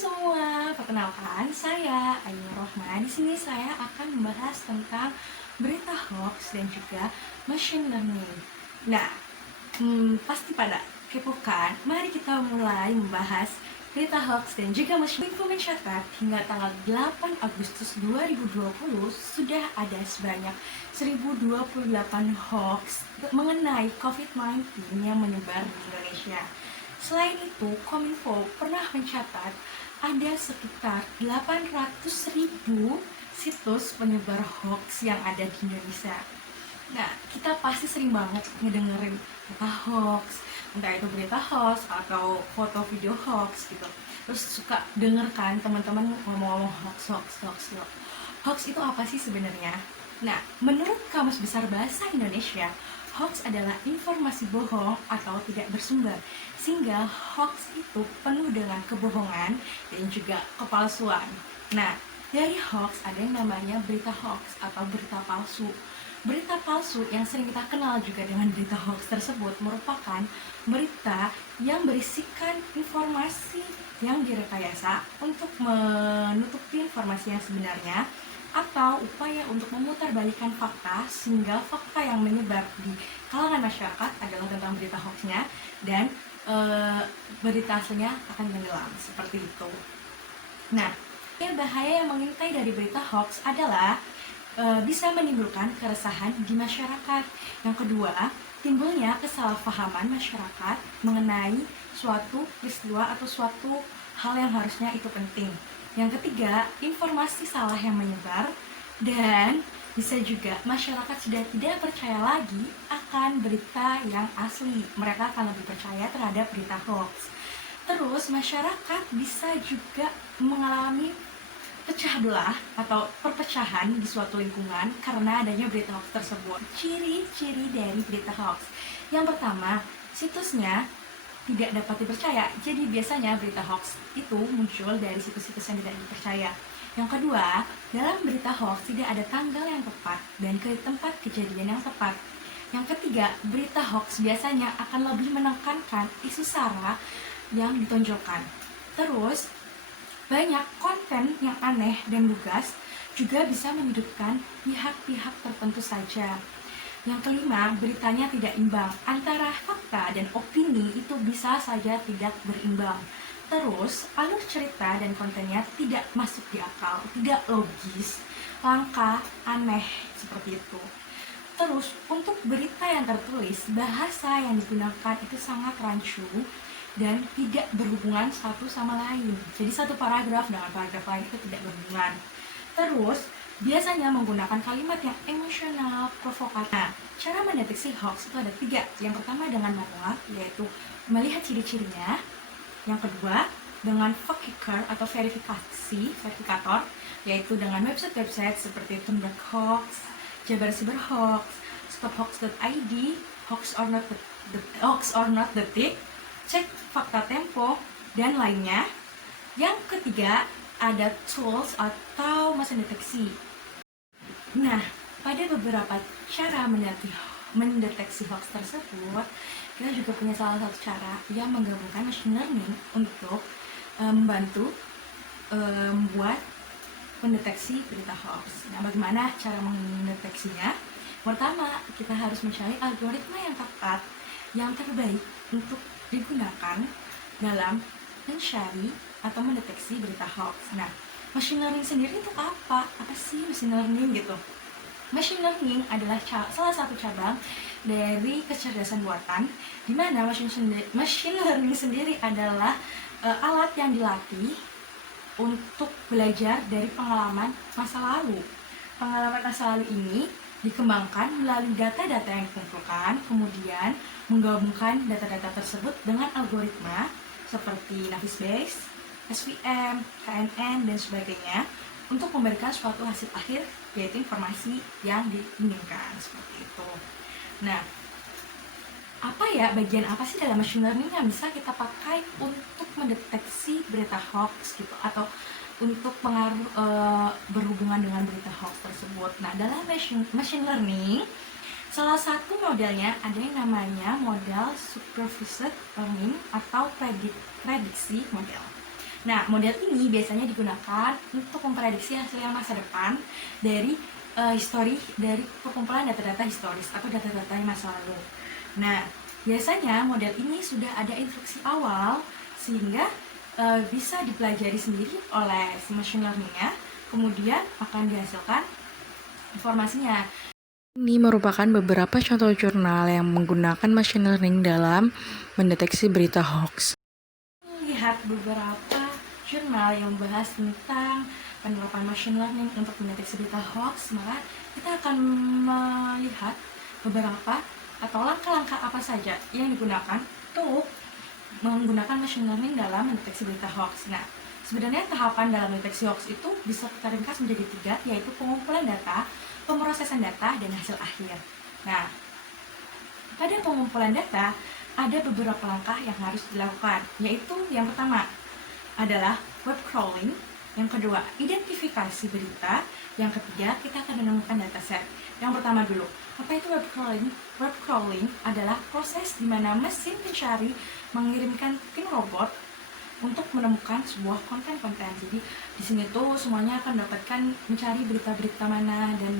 semua, perkenalkan saya Ayu Rohman. Di sini saya akan membahas tentang berita hoax dan juga machine learning. Nah, pasti pada kepo kan? Mari kita mulai membahas berita hoax dan juga machine learning. Info mencatat hingga tanggal 8 Agustus 2020 sudah ada sebanyak 1028 hoax mengenai COVID-19 yang menyebar di Indonesia. Selain itu, Kominfo pernah mencatat ada sekitar 800.000 situs penyebar hoax yang ada di Indonesia. Nah, kita pasti sering banget ngedengerin berita hoax, entah itu berita hoax atau foto video hoax gitu. Terus suka denger kan teman-teman ngomong-ngomong hoax. Hoax itu apa sih sebenarnya? Nah, menurut Kamus Besar Bahasa Indonesia, hoax adalah informasi bohong atau tidak bersumber, sehingga hoax itu penuh dengan kebohongan dan juga kepalsuan. Nah, dari hoax ada yang namanya berita hoax atau berita palsu. Berita palsu yang sering kita kenal juga dengan berita hoax tersebut merupakan berita yang berisikan informasi yang direkayasa untuk menutupi informasi yang sebenarnya atau upaya untuk memutarbalikkan fakta sehingga fakta yang menyebar di kalangan masyarakat adalah tentang berita hoaxnya dan berita aslinya akan tenggelam seperti itu. Nah, bahaya yang mengintai dari berita hoax adalah bisa menimbulkan keresahan di masyarakat. Yang kedua, timbulnya kesalahpahaman masyarakat mengenai suatu peristiwa atau suatu hal yang harusnya itu penting. Yang ketiga, informasi salah yang menyebar, dan bisa juga masyarakat sudah tidak percaya lagi akan berita yang asli. Mereka akan lebih percaya terhadap berita hoax. Terus masyarakat bisa juga mengalami pecah belah atau perpecahan di suatu lingkungan karena adanya berita hoax tersebut. Ciri-ciri dari berita hoax. Yang pertama, situsnya tidak dapat dipercaya. Jadi biasanya berita hoax itu muncul dari situs-situs yang tidak dipercaya. Yang kedua, dalam berita hoax tidak ada tanggal yang tepat dan ke tempat kejadian yang tepat. Yang ketiga, berita hoax biasanya akan lebih menekankan isu sara yang ditonjolkan. Terus, banyak konten yang aneh dan lugas juga bisa menyudutkan pihak-pihak tertentu saja. Yang kelima, beritanya tidak imbang. Antara fakta dan opini itu bisa saja tidak berimbang. Terus, alur cerita dan kontennya tidak masuk di akal, tidak logis, langka, aneh, seperti itu. Terus, untuk berita yang tertulis, bahasa yang digunakan itu sangat rancu dan tidak berhubungan satu sama lain. Jadi satu paragraf dengan paragraf lain itu tidak berhubungan. Terus, biasanya menggunakan kalimat yang emosional, provokatif. Nah, cara mendeteksi hoax itu ada 3. Yang pertama dengan manual, yaitu melihat ciri-cirinya. Yang kedua, dengan fact checker atau verifikator, yaitu dengan website-website seperti Tundak Hoax, Jabar Cyber Hoax, stophoax.id, Hoax or Not Detik, cek fakta Tempo, dan lainnya. Yang ketiga, ada tools atau mesin deteksi. Nah, pada beberapa cara mendeteksi hoax tersebut, kita juga punya salah satu cara yang menggabungkan machine learning untuk membantu membuat mendeteksi berita hoax. Nah, bagaimana cara mendeteksinya? Pertama, kita harus mencari algoritma yang tepat, yang terbaik untuk digunakan dalam mencari atau mendeteksi berita hoax. Nah, machine learning sendiri itu apa? Apa sih machine learning gitu? Machine learning adalah salah satu cabang dari kecerdasan buatan, di mana machine learning sendiri adalah alat yang dilatih untuk belajar dari pengalaman masa lalu. Pengalaman masa lalu ini dikembangkan melalui data-data yang dikumpulkan, kemudian menggabungkan data-data tersebut dengan algoritma seperti Navis Bayes, SVM, KNN, dan sebagainya untuk memberikan suatu hasil akhir, yaitu informasi yang diinginkan, seperti itu. Nah, bagian apa sih dalam machine learning yang bisa kita pakai untuk mendeteksi berita hoax gitu, atau untuk pengaruh berhubungan dengan berita hoax tersebut. Nah, dalam machine learning, salah satu modelnya ada yang namanya model supervised learning atau prediksi model. Nah, model ini biasanya digunakan untuk memprediksi hasil yang masa depan dari histori dari perkumpulan data-data historis atau data-data yang masa lalu. Nah, biasanya model ini sudah ada instruksi awal sehingga bisa dipelajari sendiri oleh si machine learning-nya, kemudian akan dihasilkan informasinya. Ini merupakan beberapa contoh jurnal yang menggunakan machine learning dalam mendeteksi berita hoax. Lihat beberapa jurnal yang membahas tentang penerapan machine learning untuk mendeteksi berita hoax, maka kita akan melihat beberapa atau langkah-langkah apa saja yang digunakan untuk menggunakan machine learning dalam mendeteksi berita hoax. Nah, sebenarnya tahapan dalam mendeteksi hoax itu bisa kita ringkas menjadi 3, yaitu pengumpulan data, pemrosesan data, dan hasil akhir. Nah, pada pengumpulan data, ada beberapa langkah yang harus dilakukan, yaitu yang pertama adalah web crawling, yang kedua identifikasi berita, yang ketiga kita akan menemukan dataset. Yang pertama dulu, apa itu web crawling? Web crawling adalah proses di mana mesin pencari mengirimkan tim robot untuk menemukan sebuah konten-konten. Jadi di sini tuh semuanya akan mendapatkan mencari berita-berita mana dan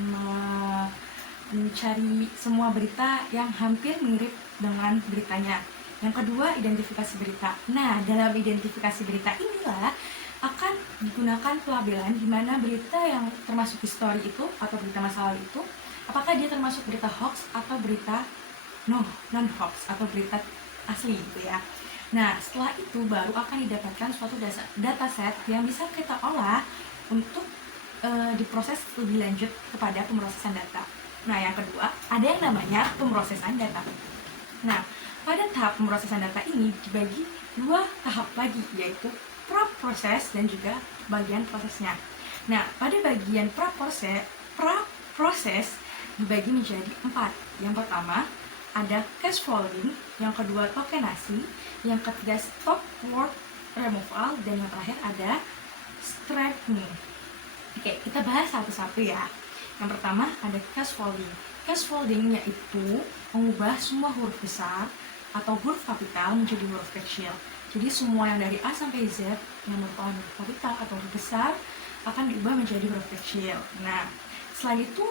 mencari semua berita yang hampir mirip dengan beritanya. Yang kedua, identifikasi berita. Nah, dalam identifikasi berita inilah akan digunakan pelabelan di mana berita yang termasuk histori itu atau berita masa lalu itu, apakah dia termasuk berita hoax atau berita non hoax atau berita asli gitu ya. Nah, setelah itu baru akan didapatkan suatu dataset yang bisa kita olah untuk diproses lebih lanjut kepada pemrosesan data. Nah, yang kedua, ada yang namanya pemrosesan data. Nah, pada tahap pemrosesan data ini dibagi 2 tahap lagi, yaitu pra-proses dan juga bagian prosesnya. Nah, pada bagian pra-proses dibagi menjadi 4. Yang pertama ada cache folding, yang kedua tokenasi, yang ketiga stop word removal, dan yang terakhir ada straightening. Oke, kita bahas satu-satu ya. Yang pertama ada cache folding. Cache folding yaitu mengubah semua huruf besar atau huruf kapital menjadi huruf kecil. Jadi semua yang dari A sampai Z yang merupakan huruf kapital atau huruf besar akan diubah menjadi huruf kecil. Nah, selain itu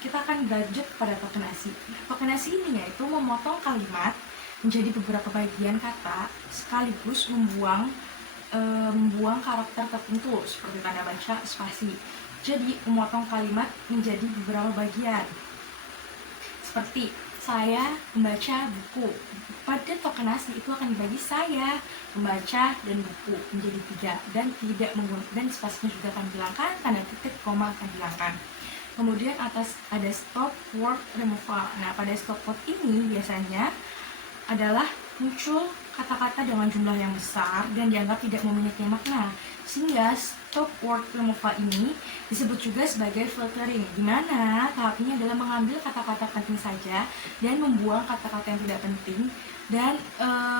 kita akan lanjut pada tokenasi. Tokenasi ini yaitu memotong kalimat menjadi beberapa bagian kata sekaligus membuang karakter tertentu seperti tanda baca, spasi. Jadi memotong kalimat menjadi beberapa bagian. Seperti saya membaca buku. Pada tokenasi itu akan dibagi saya membaca dan buku menjadi 3 dan tidak menggunakan, dan spasinya juga akan dihilangkan, tanda titik koma akan dihilangkan. Kemudian atas ada stop word removal. Nah, pada stop word ini biasanya adalah muncul kata-kata dengan jumlah yang besar dan dianggap tidak memiliki makna, sehingga stop word removal ini disebut juga sebagai filtering, di mana tahap ini adalah mengambil kata-kata penting saja dan membuang kata-kata yang tidak penting dan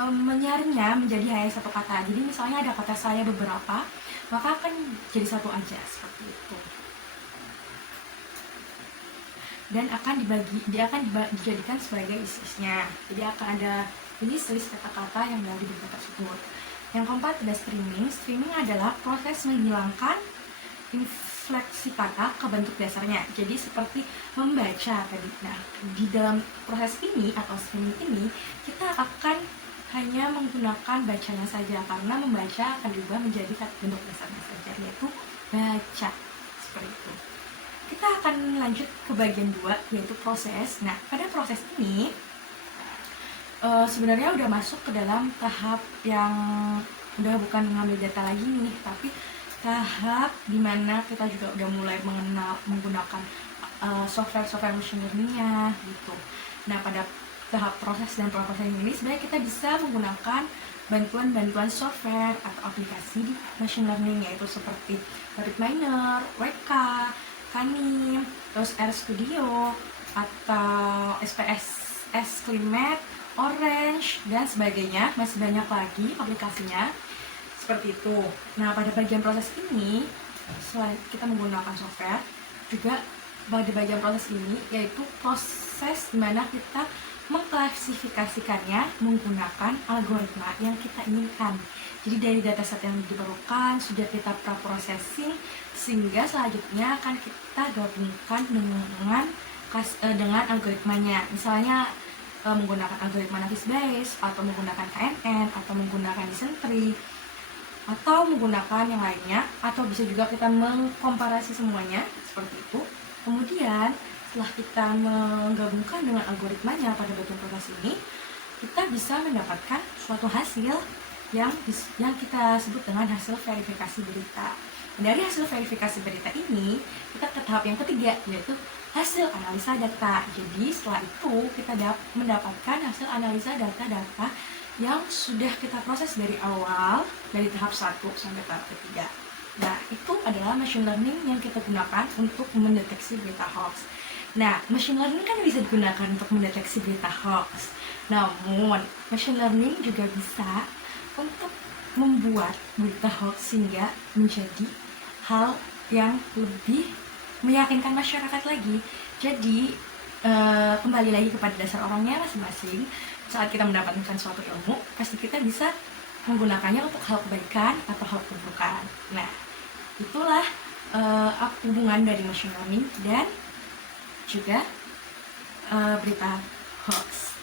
menyaringnya menjadi hanya satu kata. Jadi misalnya ada kata saya beberapa, maka akan jadi satu aja seperti itu. Dan akan dijadikan sebagai list-listnya. Jadi akan ada list kata-kata yang berada di berita tersebut. Yang keempat ada streaming. Streaming adalah proses menghilangkan infleksi kata ke bentuk dasarnya. Jadi seperti membaca tadi. Nah, di dalam proses ini atau streaming ini kita akan hanya menggunakan bacanya saja, karena membaca akan diubah menjadi bentuk dasarnya saja, yaitu baca. Seperti itu. Kita akan lanjut ke bagian 2, yaitu proses. Nah, pada proses ini sebenarnya udah masuk ke dalam tahap yang udah bukan mengambil data lagi nih, tapi tahap dimana kita juga udah mulai menggunakan software machine learning-nya gitu. Nah, pada tahap proses dan proses ini sebenarnya kita bisa menggunakan bantuan software atau aplikasi di machine learning, yaitu seperti RapidMiner, WK, Kanim, terus RStudio, atau SPSS Climate, Orange, dan sebagainya. Masih banyak lagi aplikasinya seperti itu. Nah, pada bagian proses ini, selain kita menggunakan software, juga pada bagian proses ini yaitu proses dimana kita mengklasifikasikannya menggunakan algoritma yang kita inginkan. Jadi dari dataset yang diperlukan sudah kita pra-processing, sehingga selanjutnya akan kita gabungkan dengan algoritmanya. Misalnya menggunakan algoritma Navier Bayes, atau menggunakan KNN, atau menggunakan Descent Tree, atau menggunakan yang lainnya, atau bisa juga kita mengkomparasi semuanya seperti itu. Kemudian setelah kita menggabungkan dengan algoritmanya pada bagian proses ini, kita bisa mendapatkan suatu hasil yang kita sebut dengan hasil verifikasi berita. Dari hasil verifikasi berita ini, kita ke tahap yang ketiga, yaitu hasil analisa data. Jadi setelah itu kita mendapatkan hasil analisa data-data yang sudah kita proses dari awal, dari tahap 1 sampai tahap ketiga. Nah, itu adalah machine learning yang kita gunakan untuk mendeteksi berita hoax. Nah, machine learning kan bisa digunakan untuk mendeteksi berita hoax. Namun, machine learning juga bisa untuk membuat berita hoax sehingga menjadi hal yang lebih meyakinkan masyarakat lagi. Jadi, kembali lagi kepada dasar orangnya masing-masing. Saat kita mendapatkan suatu ilmu, pasti kita bisa menggunakannya untuk hal kebaikan atau hal keburukan. Nah, itulah hubungan dari machine learning dan juga berita hoax.